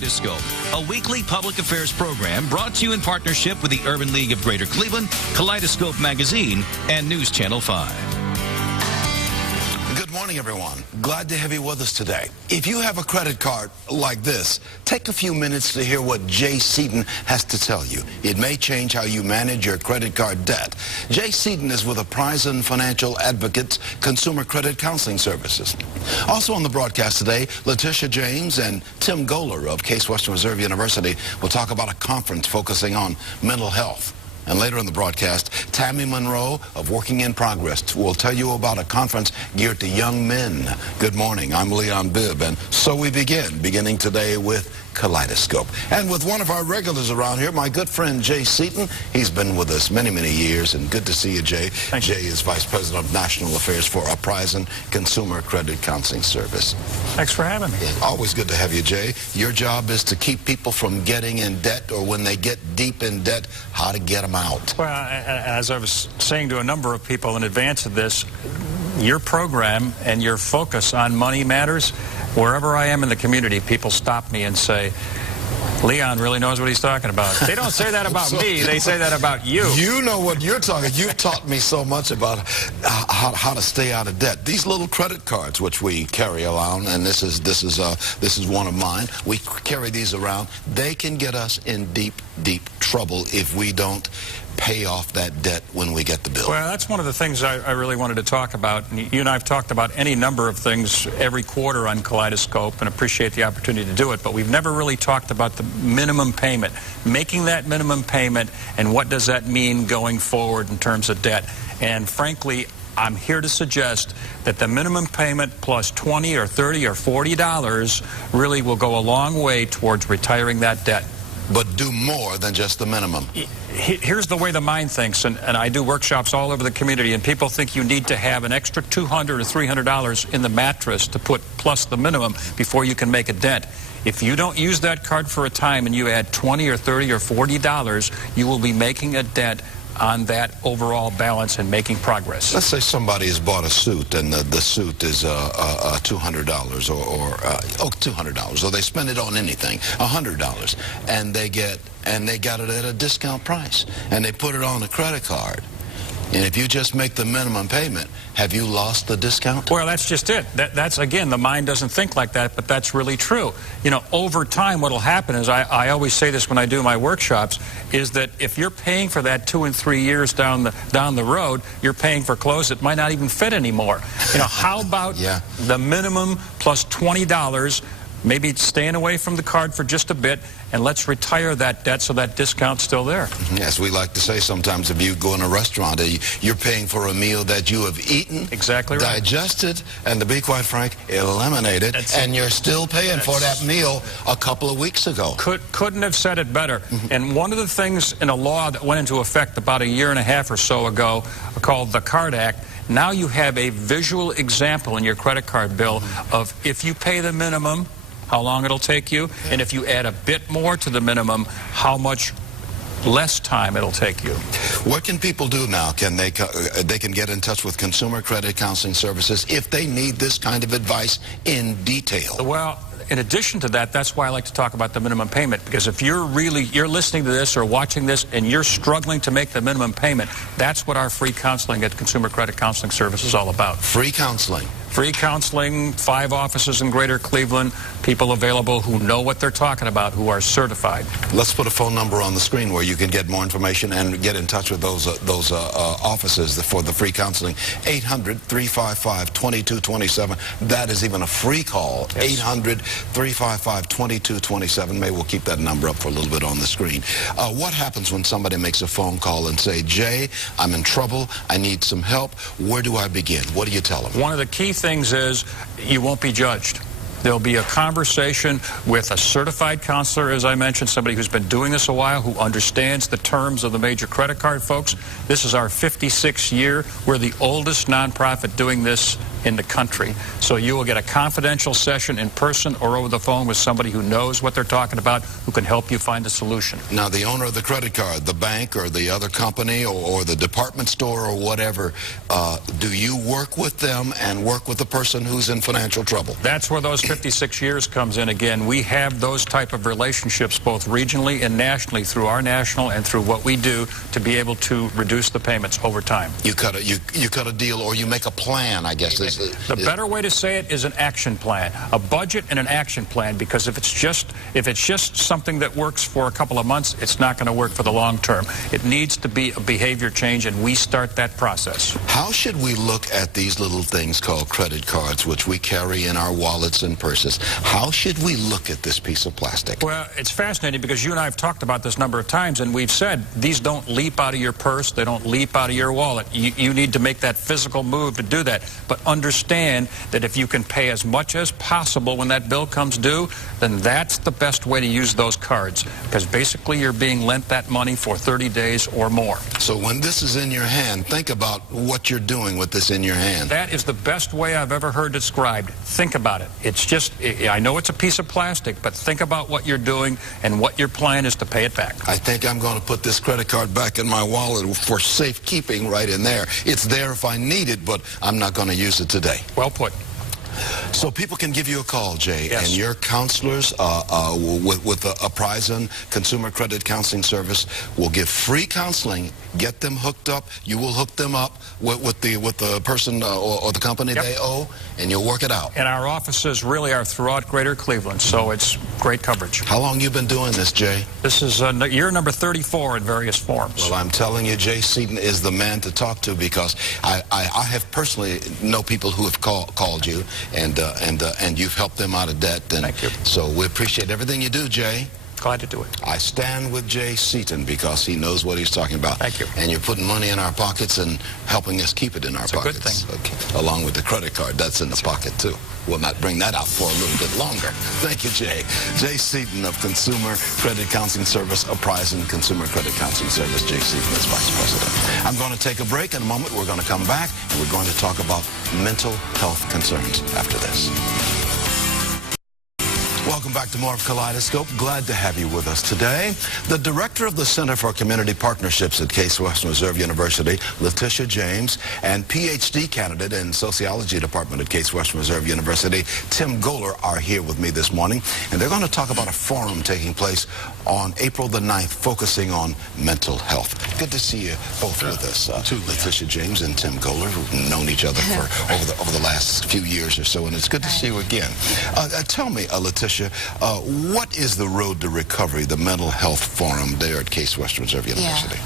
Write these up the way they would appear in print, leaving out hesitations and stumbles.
Kaleidoscope, a weekly public affairs program brought to you in partnership with the Urban League of Greater Cleveland, Kaleidoscope Magazine, and News Channel 5. Good morning, everyone. Glad to have you with us today. If you have a credit card like this, take a few minutes to hear what Jay Seaton has to tell you. It may change how you manage your credit card debt. Jay Seaton is with Apprisen Financial Advocates Consumer Credit Counseling Services. Also on the broadcast today, Letitia James and Tim Goler of Case Western Reserve University will talk about a conference focusing on mental health. And later in the broadcast, Tammy Monroe of Working in Progress will tell you about a conference geared to young men. Good morning. I'm Leon Bibb, and so we beginning today with Kaleidoscope. And with one of our regulars around here, my good friend Jay Seaton. He's been with us many, many years, and good to see you, Jay. Thank you. Jay is Vice President of National Affairs for Apprisen Consumer Credit Counseling Service. Thanks for having me. Always good to have you, Jay. Your job is to keep people from getting in debt, or when they get deep in debt, how to get them out. Well, as I was saying to a number of people in advance of this, your program and your focus on money matters. Wherever I am in the community, people stop me and say, Leon really knows what he's talking about. They don't say that about me. They say that about you. You know what you're talking. You've taught me so much about how to stay out of debt. These little credit cards, which we carry around, and this is one of mine. We carry these around. They can get us in deep, deep trouble if we don't pay off that debt when we get the bill. Well, that's one of the things I really wanted to talk about. And you and I have talked about any number of things every quarter on Kaleidoscope, and appreciate the opportunity to do it, but we've never really talked about the minimum payment, making that minimum payment, and what does that mean going forward in terms of debt. And frankly, I'm here to suggest that the minimum payment plus $20 or $30 or $40 really will go a long way towards retiring that debt. But do more than just the minimum. Here's the way the mind thinks, and I do workshops all over the community, and people think you need to have an extra $200 or $300 in the mattress to put plus the minimum before you can make a dent. If you don't use that card for a time and you add $20 or $30 or $40, you will be making a dent on that overall balance and making progress. Let's say somebody has bought a suit, and the suit is $200 or $200, or they spend it on anything, $100, and they got it at a discount price, and they put it on a credit card. And if you just make the minimum payment, have you lost the discount? Well, that's just it. That's, again, the mind doesn't think like that, but that's really true. You know, over time, what will happen is, I always say this when I do my workshops, is that if you're paying for that 2 and 3 years down the road, you're paying for clothes that might not even fit anymore. You know, how about the minimum plus $20, maybe staying away from the card for just a bit, and let's retire that debt so that discount's still there. Yes, we like to say sometimes if you go in a restaurant, you're paying for a meal that you have eaten, exactly right, digested, and to be quite frank, eliminated, and you're still paying for that meal a couple of weeks ago. Couldn't have said it better. And one of the things in a law that went into effect about 1.5 years or so ago, called the Card Act, now you have a visual example in your credit card bill of if you pay the minimum, how long it'll take you, and if you add a bit more to the minimum, how much less time it'll take you. What can people do now? Can they can get in touch with Consumer Credit Counseling Services if they need this kind of advice in detail? Well, in addition to that, that's why I like to talk about the minimum payment, because if you're listening to this or watching this and you're struggling to make the minimum payment, that's what our free counseling at Consumer Credit Counseling Service is all about. Free counseling. Free counseling, 5 offices in Greater Cleveland, people available who know what they're talking about, who are certified. Let's put a phone number on the screen where you can get more information and get in touch with those offices for the free counseling. 800-355-2227. That is even a free call. Yes. 800-355-2227. Maybe we'll keep that number up for a little bit on the screen. What happens when somebody makes a phone call and say, Jay, I'm in trouble, I need some help, where do I begin? What do you tell them? One of the key things is you won't be judged. There'll be a conversation with a certified counselor, as I mentioned, somebody who's been doing this a while, who understands the terms of the major credit card folks. This is our 56th year. We're the oldest nonprofit doing this in the country. So you will get a confidential session in person or over the phone with somebody who knows what they're talking about, who can help you find a solution. Now, the owner of the credit card, the bank or the other company or the department store or whatever, do you work with them and work with the person who's in financial trouble? That's where those 56 years comes in again. We have those type of relationships both regionally and nationally through our national and through what we do to be able to reduce the payments over time. You cut a deal, or you make a plan, I guess. The better way to say it is an action plan, a budget and an action plan, because if it's just something that works for a couple of months, it's not going to work for the long term. It needs to be a behavior change, and we start that process. How should we look at these little things called credit cards, which we carry in our wallets and purses? How should we look at this piece of plastic? Well, it's fascinating because you and I have talked about this a number of times, and we've said these don't leap out of your purse, they don't leap out of your wallet. You need to make that physical move to do that. But understand that if you can pay as much as possible when that bill comes due, then that's the best way to use those cards, because basically you're being lent that money for 30 days or more. So when this is in your hand, think about what you're doing with this in your hand. That is the best way I've ever heard described. Think about it. It's just, I know it's a piece of plastic, but think about what you're doing and what your plan is to pay it back. I think I'm going to put this credit card back in my wallet for safekeeping right in there. It's there if I need it, but I'm not going to use it today. Well put. So people can give you a call, Jay, yes. and your counselors with the Apprisen Consumer Credit Counseling Service will give free counseling. Get them hooked up. You will hook them up with the person or the company they owe, and you'll work it out. And our offices really are throughout Greater Cleveland, so it's great coverage. How long you been doing this, Jay? This is year number 34 in various forms. Well, I'm telling you, Jay Seaton is the man to talk to, because I have personally know people who have called you, and you've helped them out of debt. And thank you. So we appreciate everything you do, Jay. Glad to do it. I stand with Jay Seaton because he knows what he's talking about. Thank you. And you're putting money in our pockets and helping us keep it in our pockets. It's a good thing. Okay. Along with the credit card, that's in the pocket too. We'll not bring that out for a little bit longer. Thank you, Jay. Jay Seaton of Consumer Credit Counseling Service, Apprisen Consumer Credit Counseling Service. Jay Seaton is Vice President. I'm going to take a break. In a moment, we're going to come back, and we're going to talk about mental health concerns after this. Welcome back to more of Kaleidoscope. Glad to have you with us today. The director of the Center for Community Partnerships at Case Western Reserve University, Letitia James, and PhD candidate in Sociology Department at Case Western Reserve University, Tim Goler, are here with me this morning. And they're going to talk about a forum taking place on April the 9th, focusing on mental health. Good to see you both with us. Letitia James and Tim Goler, who've known each other for over the last few years or so, and it's good to see you again. Tell me, Letitia, what is the Road to Recovery, the mental health forum there at Case Western Reserve University?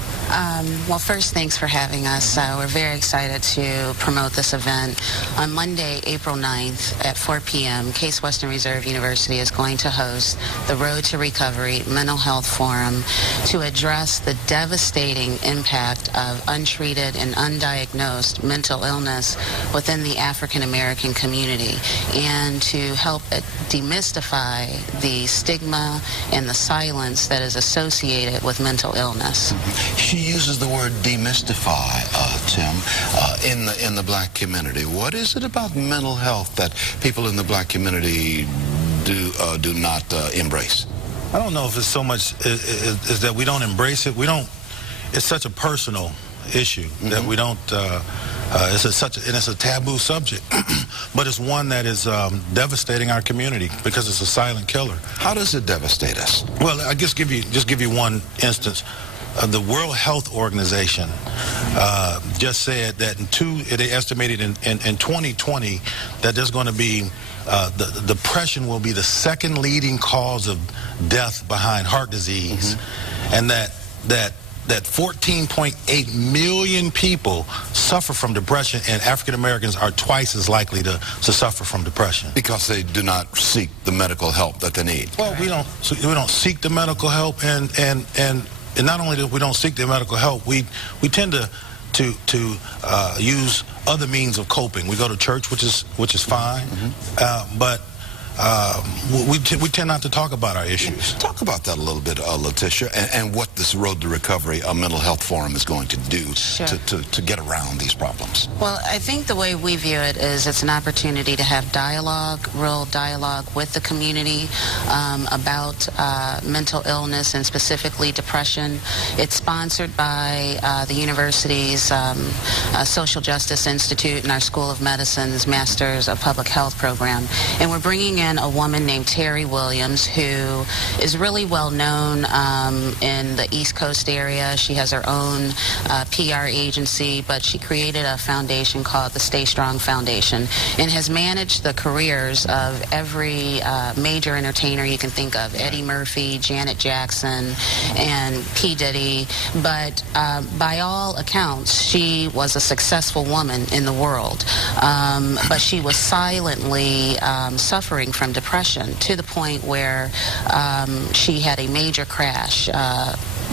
Well, first, thanks for having us. We're very excited to promote this event. On Monday, April 9th at 4 p.m., Case Western Reserve University is going to host the Road to Recovery Mental Health Forum to address the devastating impact of untreated and undiagnosed mental illness within the African American community, and to help demystify the stigma and the silence that is associated with mental illness. She uses the word demystify, Tim, in the black community. What is it about mental health that people in the black community do not embrace? I don't know if it's so much is that we don't embrace it. It's such a personal issue that we don't. It's a taboo subject, but it's one that is devastating our community because it's a silent killer. How does it devastate us? Well, I just give you one instance. The World Health Organization just said that they estimated in 2020 that there's going to be depression will be the second leading cause of death behind heart disease, and that 14.8 million people suffer from depression, and African Americans are twice as likely to suffer from depression because they do not seek the medical help that they need. Well, we don't seek the medical help, and not only that we don't seek the medical help, we tend to use other means of coping. We go to church, which is fine, but we tend not to talk about our issues. Talk about that a little bit, Letitia, and what this Road to Recovery, a mental health forum, is going to do to get around these problems. Well, I think the way we view it is it's an opportunity to have dialogue, real dialogue with the community about mental illness and specifically depression. It's sponsored by the university's Social Justice Institute and our School of Medicine's Masters of Public Health program. And we're bringing in a woman named Terry Williams, who is really well known in the East Coast area. She has her own PR agency, but she created a foundation called the Stay Strong Foundation and has managed the careers of every major entertainer you can think of: Eddie Murphy, Janet Jackson, and P. Diddy. But by all accounts, she was a successful woman in the world. But she was silently suffering from depression to the point where she had a major crash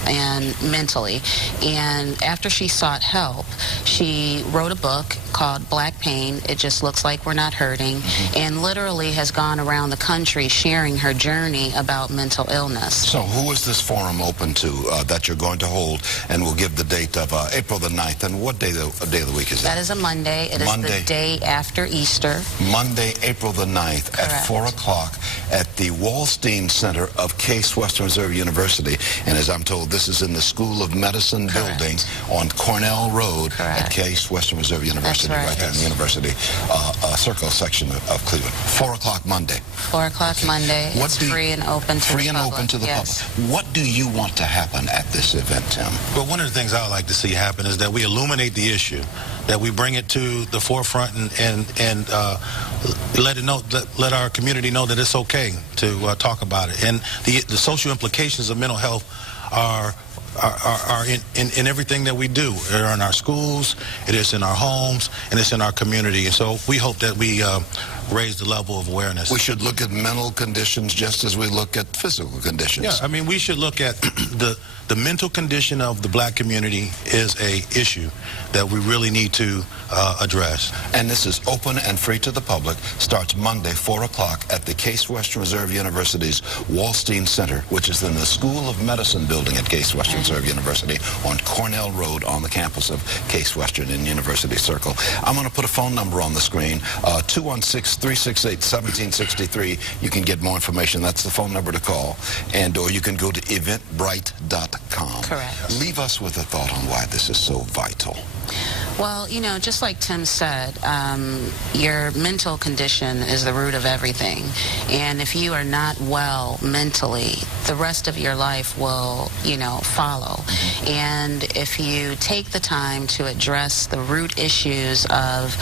and mentally. And after she sought help, she wrote a book called Black Pain, It Just Looks Like We're Not Hurting, and literally has gone around the country sharing her journey about mental illness. So who is this forum open to that you're going to hold? And we'll give the date of April the 9th. And what day of the week is that? That is a Monday. It is the day after Easter. Monday, April the 9th at 4 o'clock at the Wallstein Center of Case Western Reserve University. And as I'm told, this is in the School of Medicine building on Cornell Road at Case Western Reserve University, right there in the University Circle section of Cleveland. 4 o'clock Monday. 4 o'clock Monday. It's free and open to the public. Free and open to the public. What do you want to happen at this event, Tim? Well, one of the things I like to see happen is that we illuminate the issue, that we bring it to the forefront and let our community know that it's okay to talk about it. And the social implications of mental health are in everything that we do. They're in our schools, it is in our homes, and it's in our community. And so we hope that we raise the level of awareness. We should look at mental conditions just as we look at physical conditions. Yeah, I mean, we should look at the mental condition of the black community is a issue that we really need to address. And this is open and free to the public. Starts Monday, 4 o'clock at the Case Western Reserve University's Wallstein Center, which is in the School of Medicine building at Case Western Reserve University on Cornell Road on the campus of Case Western in University Circle. I'm going to put a phone number on the screen, 216-368-1763. You can get more information. That's the phone number to call. Or you can go to eventbrite.com. Correct. Leave us with a thought on why this is so vital. Well, you know, just like Tim said, your mental condition is the root of everything. And if you are not well mentally, the rest of your life will, you know, follow. And if you take the time to address the root issues of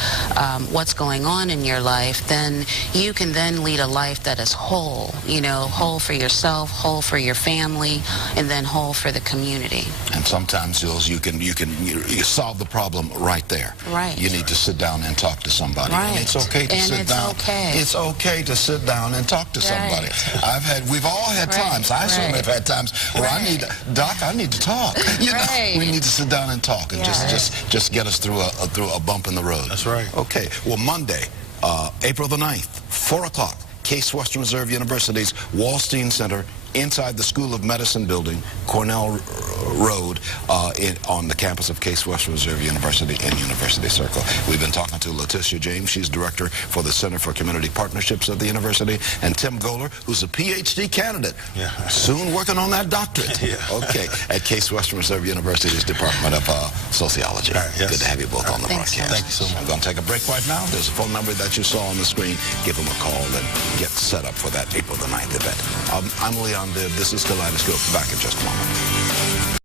what's going on in your life, then you can then lead a life that is whole, you know, whole for yourself, whole for your family, and then whole for the community. And sometimes, Jules, you solve the problem right there. Right. You need to sit down and talk to somebody. Right. And it's okay to sit down. It's okay to sit down and talk to somebody. We've all had times. I certainly have had times where I need to talk. You know, we need to sit down and talk and just get us through a bump in the road. That's right. Okay. Well, Monday, April the 9th, 4 o'clock, Case Western Reserve University's Wallstein Center, inside the School of Medicine building, Cornell Road, on the campus of Case Western Reserve University in University Circle. We've been talking to Letitia James. She's director for the Center for Community Partnerships at the university, and Tim Goller, who's a PhD candidate, soon working on that doctorate. Okay, at Case Western Reserve University's Department of Sociology. Good to have you both on the broadcast. Thank you so much. I'm going to take a break right now. There's a phone number that you saw on the screen. Give them a call and get set up for that April the 9th event. I'm Leon. This is Kaleidoscope. Back in just a moment.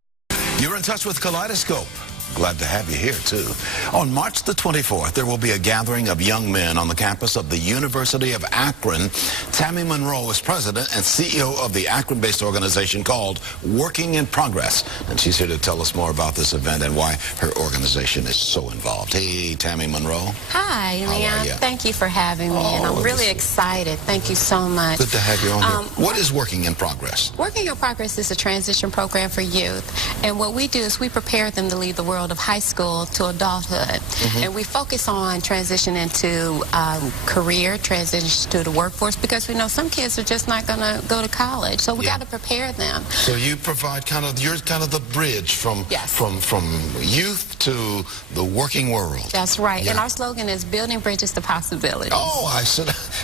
You're in touch with Kaleidoscope. Glad to have you here, too. On March the 24th, there will be a gathering of young men on the campus of the University of Akron. Tammy Monroe is president and CEO of the Akron-based organization called Working in Progress. And she's here to tell us more about this event and why her organization is so involved. Hey, Tammy Monroe. Hi, Leon. Thank you for having me. And I'm really excited. Thank you so much. Good to have you on here. What is Working in Progress? Working in Progress is a transition program for youth. And what we do is we prepare them to leave the world of high school to adulthood. And we focus on transition into career, transition to the workforce, because we know some kids are just not going to go to college. So we got to prepare them. So you provide you're kind of the bridge from youth to the working world. That's right. And our slogan is building bridges to possibilities. Oh,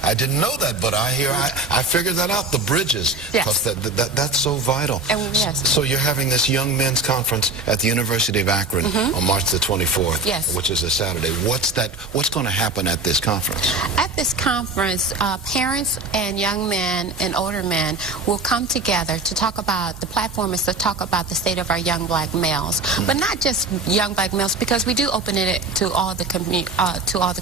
I didn't know that, but I figured that out, the bridges. Because that's so vital. And So you're having this young men's conference at the University of Akron. Akron on March the 24th, Yes. which is a Saturday. What's going to happen at this conference? At this conference, parents and young men and older men will come together to talk about, the platform is to talk about the state of our young black males, but not just young black males, because we do open it to all the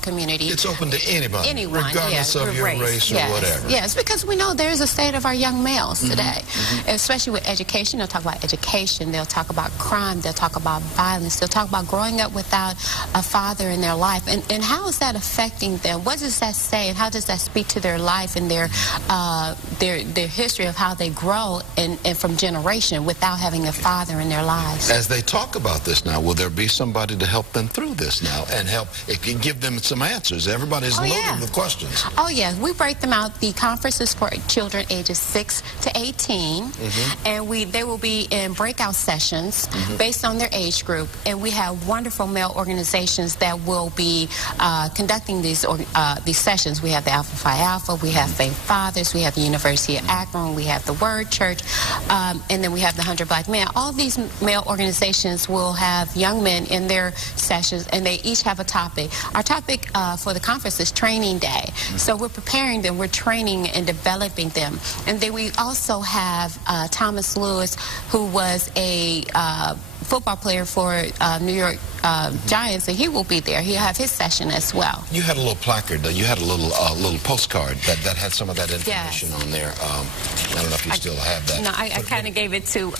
community. It's open to anybody, anyone, regardless of your race or whatever. Yes, because we know there is a state of our young males today, especially with education. They'll talk about education, they'll talk about crime, they'll talk about violence, they'll talk about growing up without a father in their life, and how is that affecting them? What does that say, and how does that speak to their life and their history of how they grow and from generation without having a father in their lives? As they talk about this now, will there be somebody to help them through this now and help, it can give them some answers? Everybody's loaded with questions. Oh, yeah. We break them out. The conference is for children ages 6 to 18, and they will be in breakout sessions based on their age group, and we have wonderful male organizations that will be conducting these sessions. We have the Alpha Phi Alpha, we have Faith Fathers, we have the University of Akron, we have the Word Church, and then we have the 100 Black Men. All these male organizations will have young men in their sessions, and they each have a topic. Our topic for the conference is Training Day. So we're preparing them, we're training and developing them. And then we also have Thomas Lewis, who was a football player for New York Giants, and he will be there. He'll have his session as well. You had a little placard, you had a little postcard that had some of that information on there. I don't know if you still have that. No, I kind of gave it to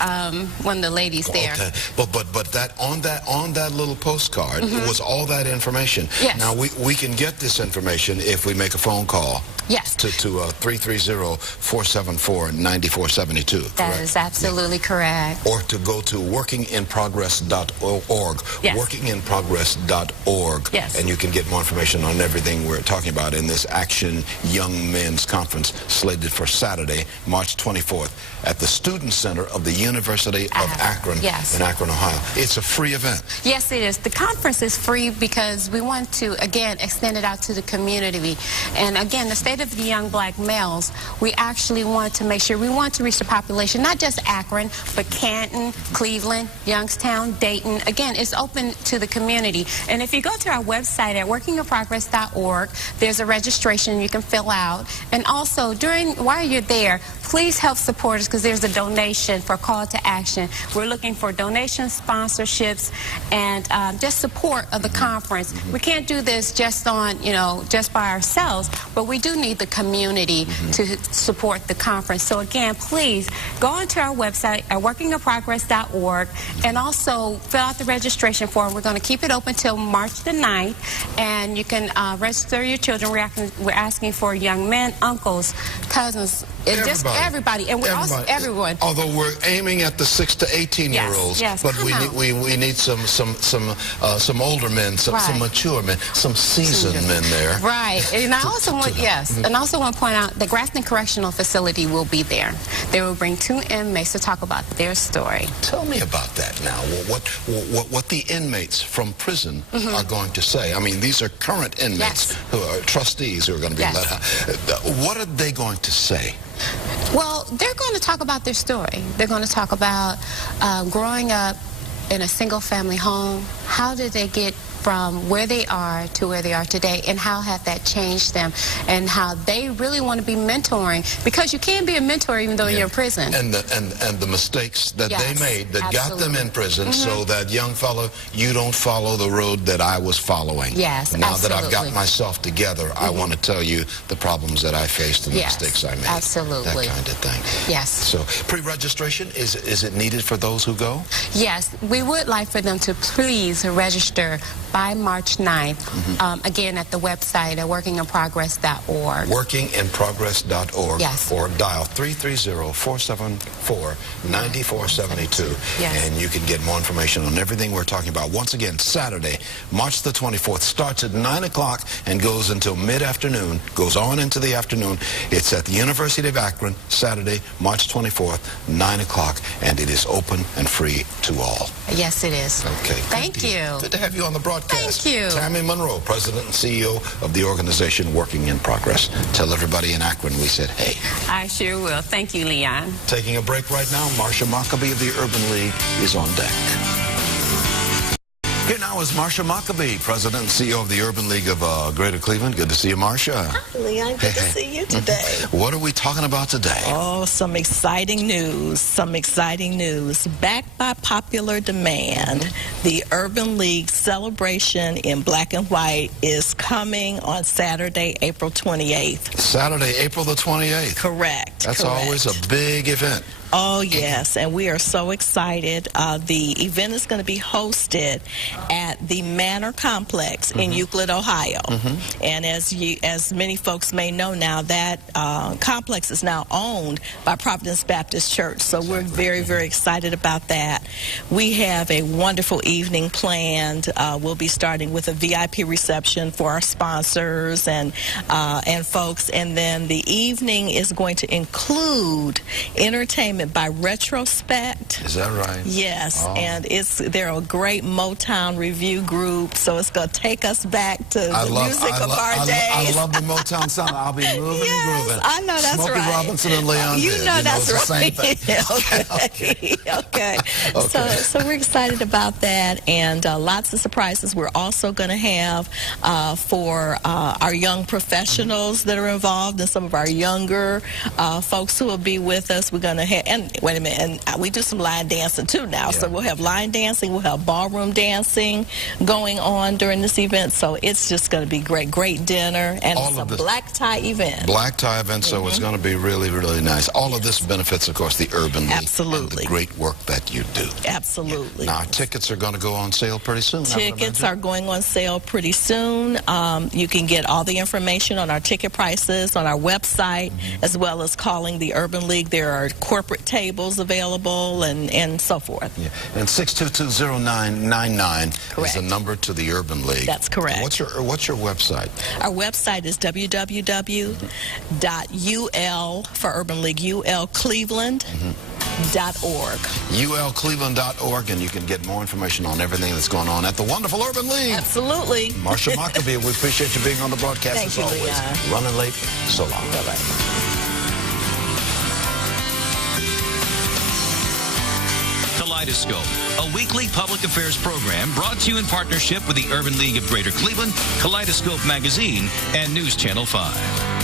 one of the ladies there. Okay. But that on that little postcard was all that information. Yes. Now we can get this information if we make a phone call. Yes. To 330-474-9472. That is absolutely correct. Or to go to workinginprogress.org. Yes. Workinginprogress.org. Yes. And you can get more information on everything we're talking about in this Action Young Men's Conference slated for Saturday, March 24th at the Student Center of the University of Akron in Akron, Ohio. It's a free event. Yes, it is. The conference is free because we want to, again, extend it out to the community. And again, the state of the young black males, we actually want to make sure, we want to reach the population, not just Akron, but Canton, Cleveland, Youngstown, Dayton. Again, it's open to the community. And if you go to our website at workinginprogress.org, there's a registration you can fill out. And also, while you're there, please help support us, because there's a donation for Call to Action. We're looking for donations, sponsorships, and just support of the conference. We can't do this just on, just by ourselves, but we do need the community to support the conference. So again, please go onto our website at workinginprogress.org and also fill out the registration form. We're going to keep it open till March the 9th, and you can register your children. We're asking for young men, uncles, cousins, just everybody, and we're also everyone. Although we're aiming at the 6 to 18-year-olds, but we need some older men, some mature men, some seasoned men there. Right, and I also want and I also want to point out the Grafton Correctional Facility will be there. They will bring 2 inmates to talk about their story. Tell me about that now. What the inmates from prison are going to say. I mean, these are current inmates who are trustees who are going to be let out. What are they going to say? Well, they're going to talk about their story. They're going to talk about growing up in a single-family home. How did they get from where they are to where they are today, and how have that changed them, and how they really want to be mentoring, because you can't be a mentor even though you're in prison. And the mistakes that they made that got them in prison, so that young fellow, you don't follow the road that I was following. Yes, now that I've got myself together, I want to tell you the problems that I faced and the mistakes I made. Absolutely. That kind of thing. Yes. So pre-registration, is it needed for those who go? Yes, we would like for them to please register by March 9th, again at the website at workinginprogress.org. Workinginprogress.org. Yes. Or dial 330-474-9472. Yes. And you can get more information on everything we're talking about. Once again, Saturday, March the 24th, starts at 9 o'clock and goes until mid-afternoon, goes on into the afternoon. It's at the University of Akron, Saturday, March 24th, 9 o'clock, and it is open and free to all. Yes, it is. Okay. Thank you. Good to have you on the broadcast. Thank you. Tammy Monroe, President and CEO of the organization Working in Progress. Tell everybody in Akron we said hey. I sure will. Thank you, Leon. Taking a break right now, Marsha Maccabee of the Urban League is on deck. Here now is Marsha Maccabee, President and CEO of the Urban League of Greater Cleveland. Good to see you, Marsha. Hi, Leon. Good to see you today. What are we talking about today? Oh, some exciting news. Some exciting news. Backed by popular demand, the Urban League celebration in black and white is coming on Saturday, April 28th. Saturday, April the 28th. Correct. That's correct. always a big event. Oh, yes, and we are so excited. The event is going to be hosted at the Manor Complex in Euclid, Ohio. And as many folks may know now, that complex is now owned by Providence Baptist Church, so we're very, very excited about that. We have a wonderful evening planned. We'll be starting with a VIP reception for our sponsors and folks, and then the evening is going to include entertainment by Retrospect. Is that right? Yes, oh. And they're a great Motown review group, so it's going to take us back to the music of our days. I love the Motown sound. I'll be moving and grooving. I know that's Smokey right. Robinson and Leon You did. know that's it's right. The same thing. Okay. So we're excited about that, and lots of surprises we're also going to have for our young professionals that are involved and some of our younger folks who will be with us. We're going to have, and wait a minute, and we do some line dancing too now. Yeah. So we'll have line dancing, we'll have ballroom dancing going on during this event. So it's just going to be great dinner, and it's a black tie event. Black tie event, so it's going to be really, really nice. All of this benefits, of course, the Urban League. Absolutely. And the great work that you do. Absolutely. Now, tickets are going to go on sale pretty soon. Tickets are going on sale pretty soon. You can get all the information on our ticket prices on our website, as well as calling the Urban League. There are corporate tables available and so forth. Yeah. And 6220999 is the number to the Urban League. That's correct. What's your website? Our website is www.ul for Urban League, ulcleveland.org. ulcleveland.org, and you can get more information on everything that's going on at the wonderful Urban League. Absolutely. Marsha Maccabee, we appreciate you being on the broadcast. Thank you, always. Leon. Running late, so long. Bye-bye. Kaleidoscope, a weekly public affairs program brought to you in partnership with the Urban League of Greater Cleveland, Kaleidoscope Magazine, and News Channel 5.